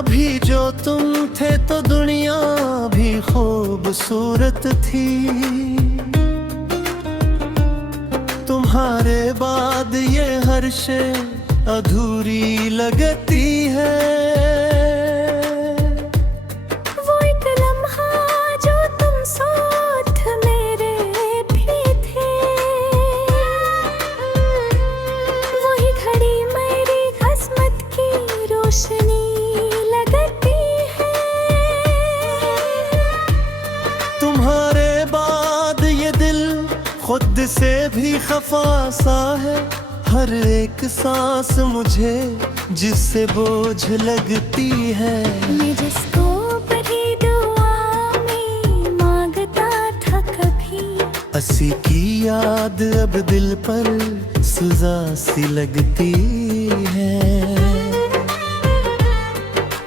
अभी जो तुम थे तो दुनिया भी खूबसूरत थी। तुम्हारे बाद ये हर शे अधूरी लगती है। वो एक लम्हा जो तुम साथ मेरे भी थे, वही घड़ी मेरी किस्मत की रोशनी लगती है। तुम्हारे बाद ये दिल खुद से भी खफा सा है। हर एक सांस मुझे जिससे बोझ लगती है। मैं जिसको बड़ी दुआ में मांगता था कभी, असी की याद अब दिल पर सजा सी लगती है।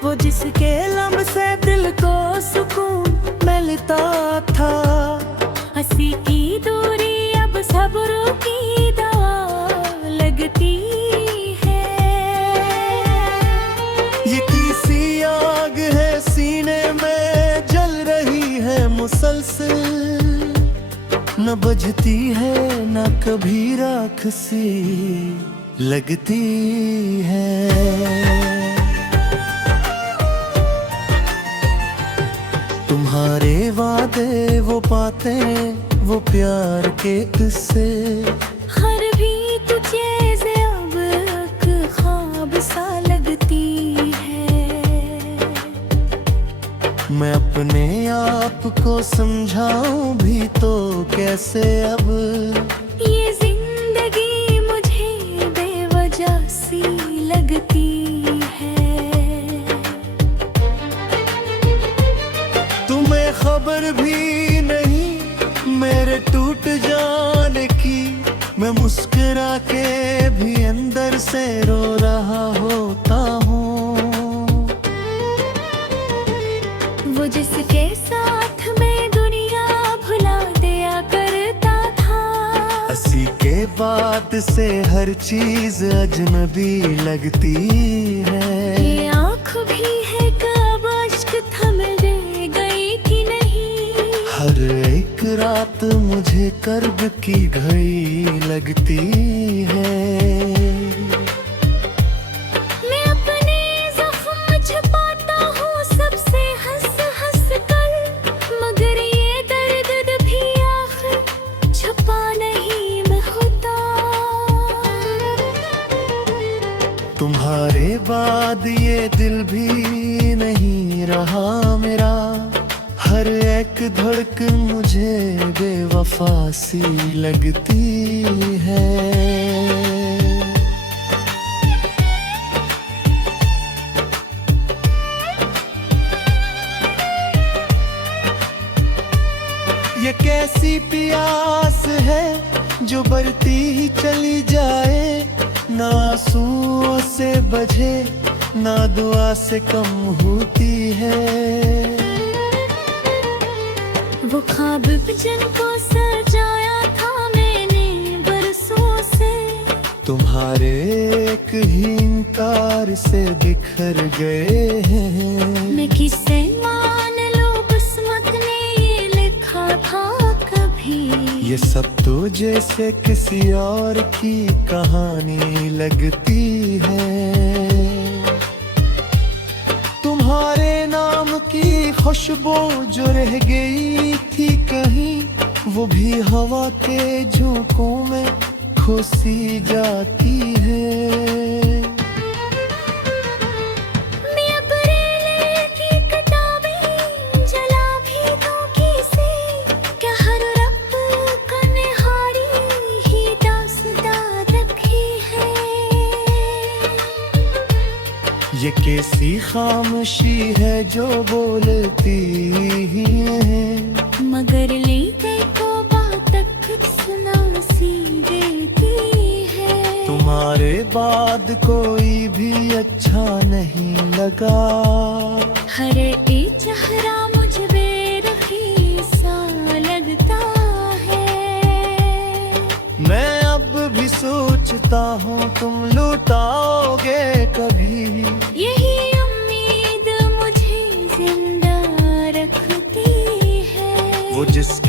वो जिसके लम्ब से दिल को सुकून मिलता था। हंसी की दूरी अब सब्र की दवा लगती है। ये किसी आग है सीने में जल रही है मुसलसल, न बुझती है न कभी राख सी लगती है। तुम्हारे वादे वो बातें वो प्यार के किस्से, हर भी तुझे से अब एक ख्वाब सा लगती है। मैं अपने आप को समझाऊं भी तो कैसे अब। ये जिंदगी मुझे बेवजह सी लगती है। तुम्हें खबर भी नहीं मेरे टूट जाने की। मैं मुस्कुरा के भी अंदर से रो रहा होता हूँ। वो जिसके साथ मैं दुनिया भुला दिया करता था। हंसी के बाद से हर चीज अजनबी लगती है। ये आँख भी है कब अश्क थम दे गई कि नहीं। हर एक रात मुझे कर्ब की घड़ी लगती है। मैं अपने ज़ख्म छुपाता हूँ सबसे हंस हंस कर, मगर ये दर्द भी आखिर छुपा नहीं मैं होता। तुम्हारे बाद ये दिल भी नहीं रहा मेरा। हर एक धड़कन मुझे बेवफा सी लगती है। ये कैसी प्यास है जो बढ़ती ही चली जाए। ना आंसुओं से बझे ना दुआ से कम होती है। वो ख्वाब जिनको सजाया था मैंने बरसों से, तुम्हारे एक ही इनकार से बिखर गए हैं। मैं किससे मान लूं किस्मत ने ये लिखा था कभी। ये सब तो जैसे किसी और की कहानी लगती है। तुम्हारे नाम की खुशबू जो रह गई थी कहीं, वो भी हवा के झोंकों में खोसी जाती है। मैं अप्रैल की किताबें जला भी दूं किसे, क्या हर रब का निहारी ही दास्तां रखी है। ये कैसी खामोशी है जो बोलती ही है। मगर लेते को बात तक सुना सी देती है। तुम्हारे बाद कोई भी अच्छा नहीं लगा। हर एक चेहरा मुझ बेरखी सा लगता है। मैं अब भी सोचता हूँ तुम लौटाओगे कभी। यही उम्मीद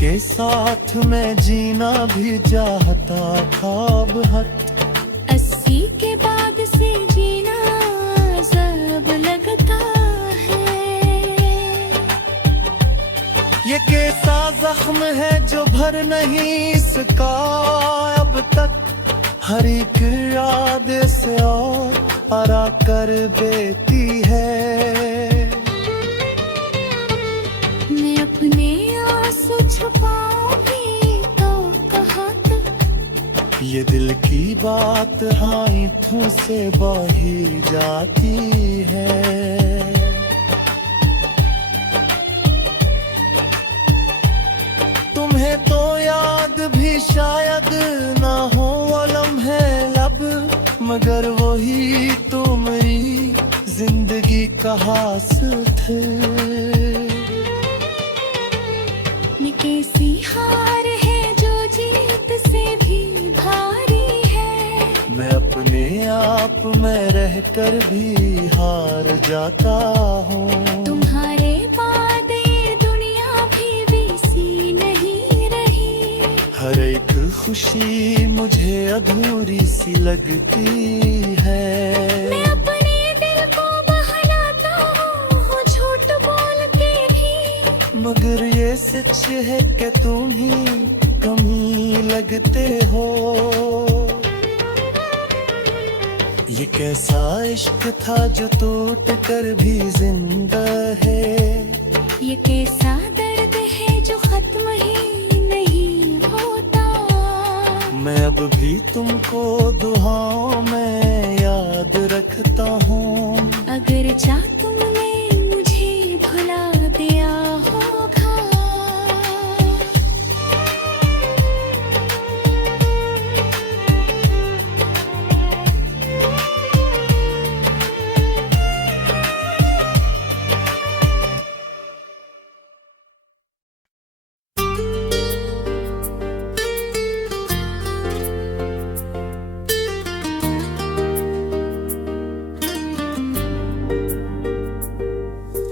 के साथ मैं जीना भी चाहता था अब हद 80 के बाद से जीना सब लगता है। ये कैसा जख्म है जो भर नहीं सका अब तक, हर एक याद से और आरा कर देती है। मैं अपने आंसू छुपाऊं भी तो कहाँ तक, ये दिल की बात आँखों से बही जाती है। तुम्हें तो याद भी शायद ना हो वो लम्हे लब, मगर वही तो मेरी जिंदगी का हासिल थे। मैं कैसी हार है जो जीत से भी भारी है। मैं अपने आप में रहकर भी हार जाता हूँ। तुम्हारे बाद ये दुनिया भी वैसी नहीं रही। हर एक खुशी मुझे अधूरी सी लगती है। मैं अपने दिल को बहलाता हूँ झूठ बोल के भी, मगर ये सच है कि तुम ही कमी लगते हो। ये कैसा इश्क था जो टूट कर भी जिंदा है। ये कैसा दर्द है जो खत्म ही नहीं होता। मैं अब भी तुमको दुआओं में याद रखता हूँ। अगर चाह तुमने मुझे भुला दिया होगा।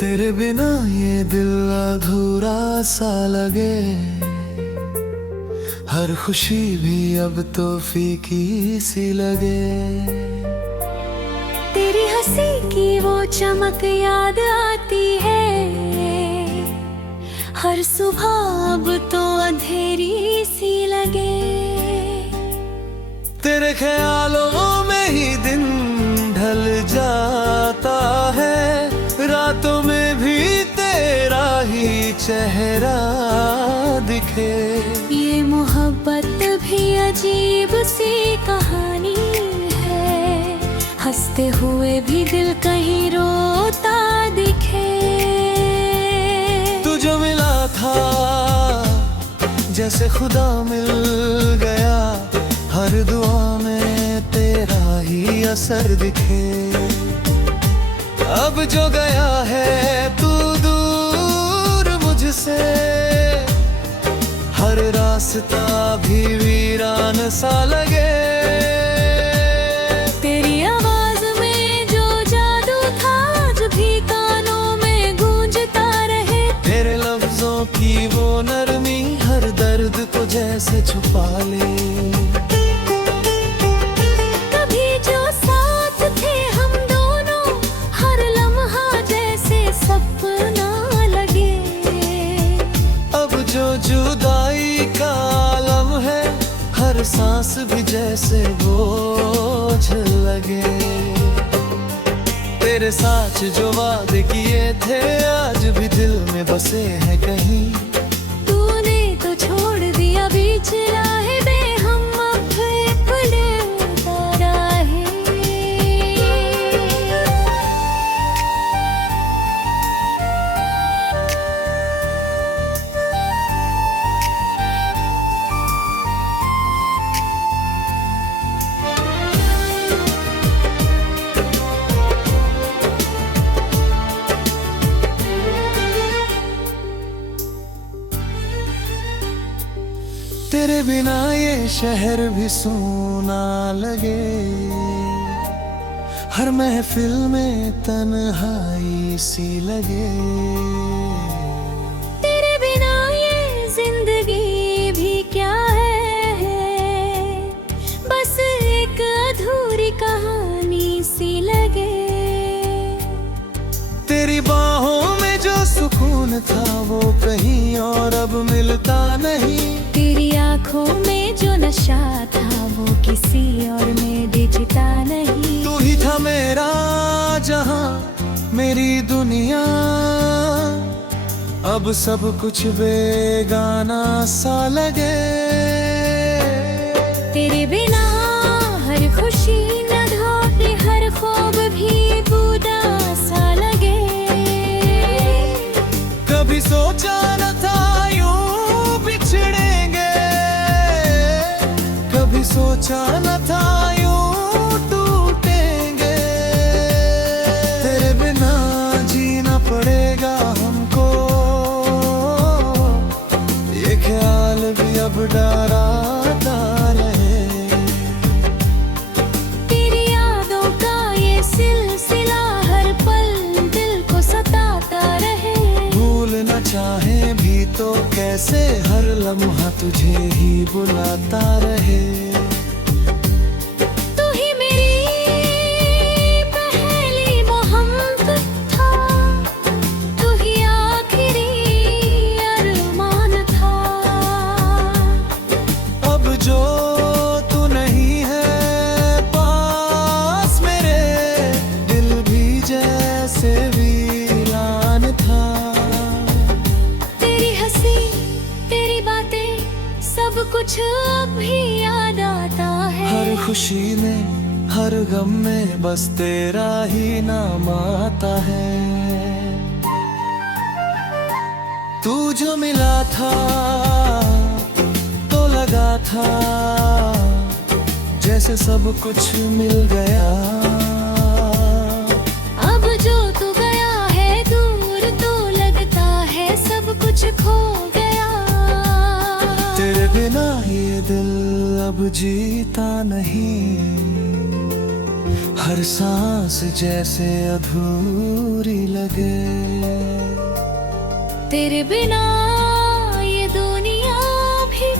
तेरे बिना ये दिल अधूरा सा लगे, हर खुशी भी अब तो फीकी सी लगे। तेरी हंसी की वो चमक याद आती है, हर सुबह अब तो अंधेरी सी लगे। तेरे ख्यालों में ही दिन ढल जाता है, रातों में भी तेरा ही चेहरा दिखे। ये मोहब्बत भी अजीब सी कहानी है, हंसते हुए भी दिल कहीं रोता दिखे। तू जो मिला था जैसे खुदा मिल गया, हर दुआ में तेरा ही असर दिखे। अब जो गया है तू दूर मुझसे, हर रास्ता भी वीरान सा लगे। तेरी आवाज में जो जादू था आज भी कानों में गूंजता रहे। तेरे लफ्जों की वो नरमी हर दर्द को जैसे छुपा ले। कभी जो साथ थे हम दोनों, हर लम्हा जैसे सपना लगे। अब जो जुदाई का आलम है, हर सांस भी जैसे बोझ लगे। तेरे साथ जो वादे किए थे आज भी दिल में बसे हैं कहीं। तूने तो छोड़ दिया बीच राह में, हम अपने राहे। तेरे बिना ये शहर भी सूना लगे, हर महफिल में तन्हाई सी लगे। तेरे बिना ये जिंदगी सुकून था वो कहीं और अब मिलता नहीं। तेरी आंखों में जो नशा था वो किसी और में दिखता नहीं। तू ही था मेरा जहां, मेरी दुनिया, अब सब कुछ बेगाना सा लगे। तेरे बिना हर खुशी न ढाके, हर ख्वाब भी बुरा सा लगे। कभी सोचा न था यूं बिछड़ेंगे, कभी सोचा न था यूं टूटेंगे। तेरे बिना जीना पड़ेगा हमको, ये ख्याल भी अब डराता रहे। तेरी यादों का ये सिलसिला हर पल दिल को सताता रहे। भूलना चाहे भी तो कैसे, हर लम्हा तुझे ही बुलाता रहे। तू ही मेरी पहली मोहब्बत था, तू ही आखिरी अरमान था। अब जो तू नहीं है पास मेरे, दिल भी जैसे वीरान था। तेरी हंसी तेरी बातें सब कुछ अब भी याद आता है। हर खुशी में हर गम में बस तेरा ही नाम आता है। तू जो मिला था तो लगा था जैसे सब कुछ मिल गया। अब जो तू गया है दूर तो लगता है सब कुछ खो गया। तेरे बिना ये दिल अब जीता नहीं, हर सांस जैसे अधूरी लगे। तेरे बिना ये दुनिया भी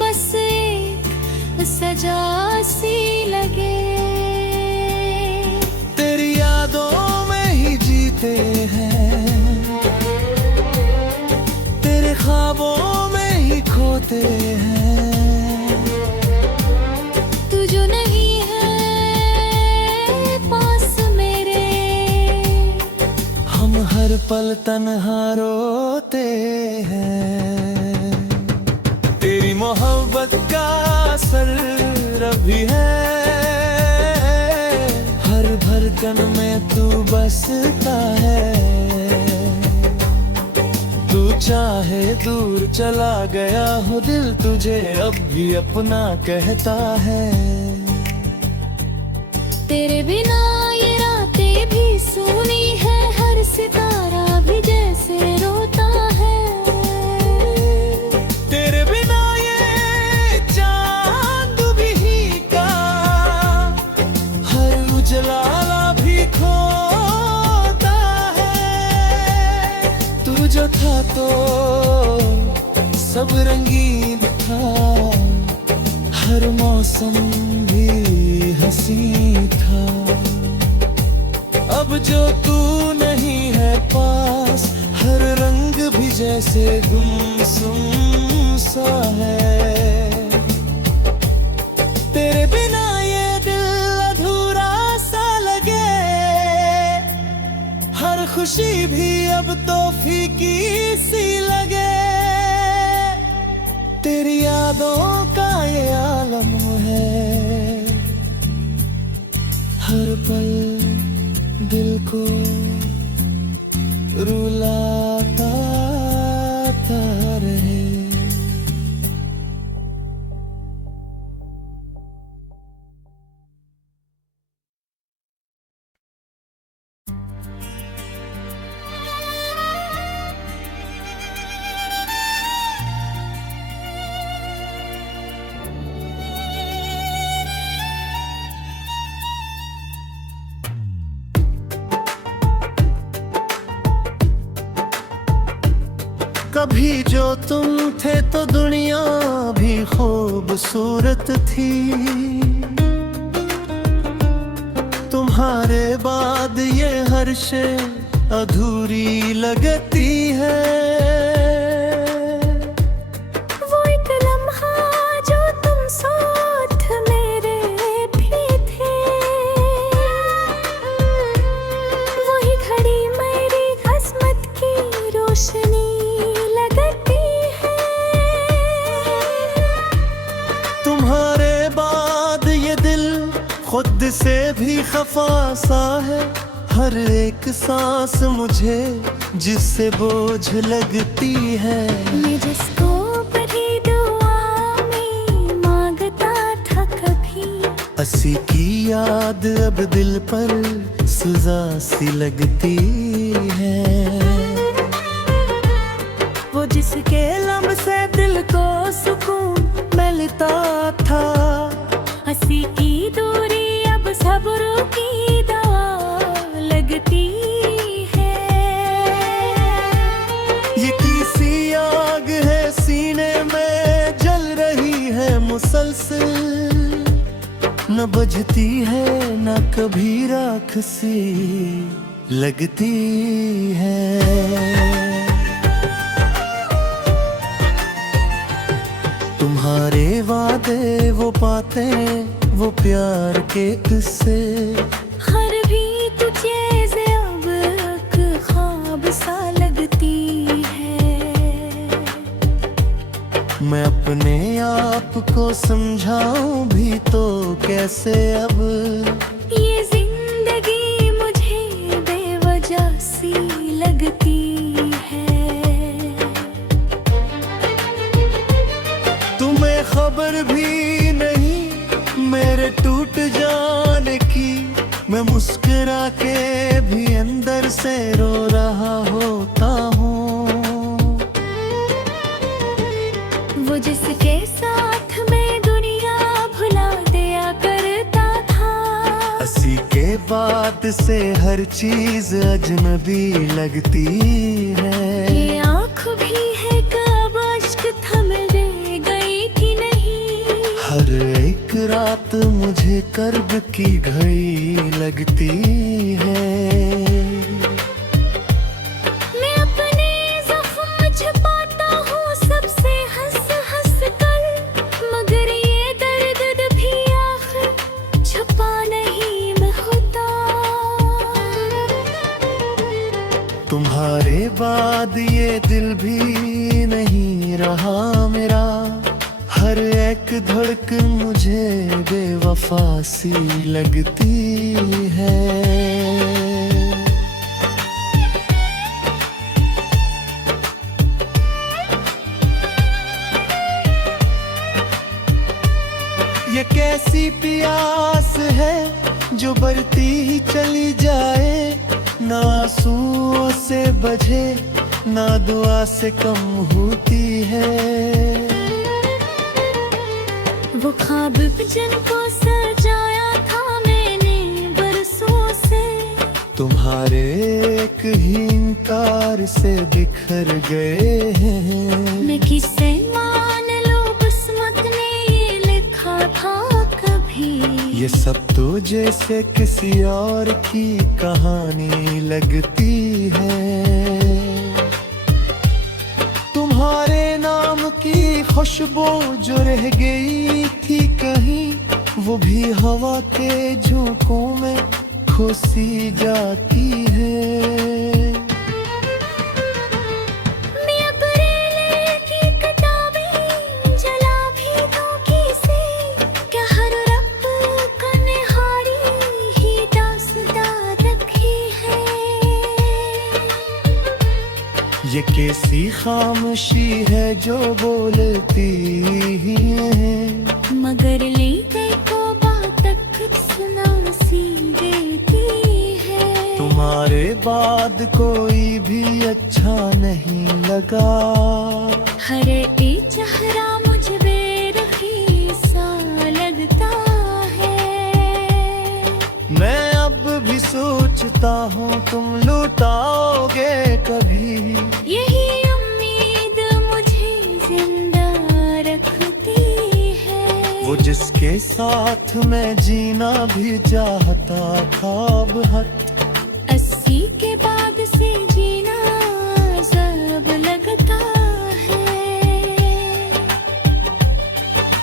बस एक सजा सी लगे। तेरी यादों में ही जीते हैं, तेरे ख्वाबों में ही खोते हैं। तू जो नहीं है पास मेरे, हम हर पल तन्हा रोते हैं। तेरी मोहब्बत का असर अभी है, हर धड़कन में तू बसता है। तू चाहे दूर चला गया हो, दिल तुझे अब भी अपना कहता है। तेरे बिना ये रातें भी सूनी है, हर सितारा भी जैसे रोता है। तेरे बिना ये चांद भी का हर उजलाला भी खोता है। तू जो था तो सब रंगीन था, हर मौसम भी हंसी था। अब जो तू नहीं है पास, हर रंग भी जैसे गुमसुम सा है। तेरे बिना ये दिल अधूरा सा लगे, हर खुशी भी अब तो फीकी सी लगे। तेरी यादों का ये आलम है, हर पल दिल को रुलाता रहे। कभी जो तुम थे तो दुनिया भी खूबसूरत थी। तुम्हारे बाद ये हर शे अधूरी लगती है। वो एक लम्हा जो तुम साथ मेरे भी थे, वही घड़ी मेरी किस्मत की रोशनी लगती है। तुम्हारे बाद ये दिल खुद से भी खफा सा है। हर एक सांस मुझे जिससे बोझ लगती है। मैं जिसको बड़ी दुआ में मांगता था कभी, असी की याद अब दिल पर सजा सी लगती है। वो जिसके लब से दिल को सुकून मिलता था, हंसी की दूरी अब सब्र की दवा लगती है। ये किसी आग है सीने में जल रही है मुसलसल, न बुझती है न कभी राख सी लगती है। तुम्हारे वादे वो बातें वो प्यार के किस्से, हर भी तुझे से अब एक ख्वाब सा लगती है। मैं अपने आप को समझाऊं भी तो कैसे अब, ये जिंदगी मुझे बेवजह सी लगती है। तुम्हें खबर भी नहीं मेरे टूट जाने की। मैं मुस्कुरा के भी अंदर से रो रहा होता हूँ। वो जिसके साथ मैं दुनिया भुला दिया करता था, हंसी के बाद से हर चीज अजनबी लगती है। ये आँख भी है कब अश्क थम दे गई कि नहीं। हर एक रात मुझे कर्ब की घड़ी लगती है। मैं अपने ज़ख्म छुपाता हूँ सबसे हंस हंस कर, मगर ये दर्द भी आखिर छुपा नहीं मैं होता। तुम्हारे बाद ये दिल भी नहीं रहा मेरा। हर एक धड़कन मुझे बेवफा सी लगती है। ये कैसी प्यास है जो बढ़ती ही चली जाए, ना आंसुओं से बझे ना दुआ से कम होती है। वो ख्वाब जिनको सजाया था मैंने बरसों से, तुम्हारे एक ही इनकार से बिखर गए हैं। मैं किससे मान लूं किस्मत ने ये लिखा था कभी। ये सब तो जैसे किसी और की कहानी लगती है। तुम्हारे नाम की खुशबू जो रह गई थी कहीं, वो भी हवा के झोंकों में खोसी जाती है। मैं अप्रैल की किताबें जला भी दूं किसे, क्या हर रब का निहारी ही दास्तां रखी है। ये कैसी खामोशी है जो बोलती ही है, मगर लेते को बात तक सुना सी देती है। तुम्हारे बाद कोई भी अच्छा नहीं लगा। हर एक चेहरा मुझ बेरखी सा लगता है। मैं अब भी सोचता हूँ तुम लौटाओगे कभी। यही उम्मीद मुझे जिंदा रखती है। वो जिसके साथ मैं जीना भी चाहता था अब हद अस्सी जिंदगी के बाद से जीना अजब लगता है।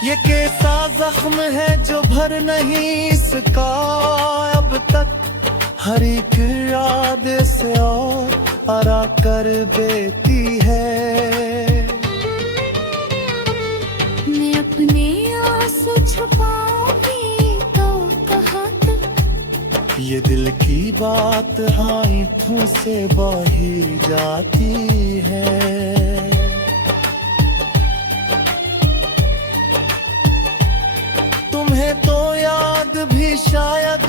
ये कैसा जख्म है जो भर नहीं सका अब तक, हर एक याद से और आरा कर देती है। मैं अपने आंसू छुपाऊंगी तो कहाँ तक, ये दिल की बात आँखों से बही जाती है। तुम्हें तो याद भी शायद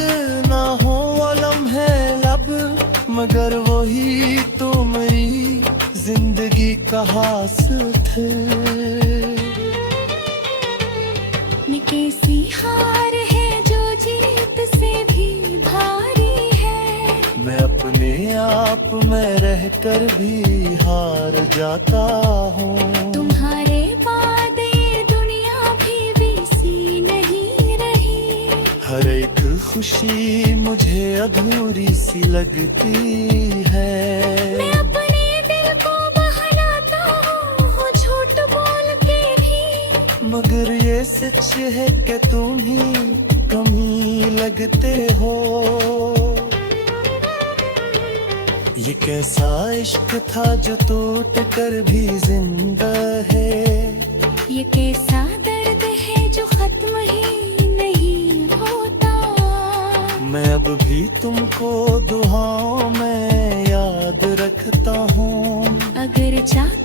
ना हो वो लम्हे लब, मगर वही तो मेरी जिंदगी का हासिल थे। मैं कैसी हार है जो जीत से भी भारी है। मैं अपने आप में रहकर भी हार जाता हूँ। तुम्हारे बाद ये दुनिया भी वैसी नहीं रही। हर एक खुशी मुझे अधूरी सी लगती है। मैं अपने दिल को बहलाता हूँ झूठ बोल के भी, मगर ये सच है कि तुम ही कमी लगते हो। ये कैसा इश्क था जो टूट कर भी जिंदा है। ये कैसा दर्द है जो खत्म ही नहीं होता। मैं अब भी तुमको दुआओं में याद रखता हूँ। अगर चाहता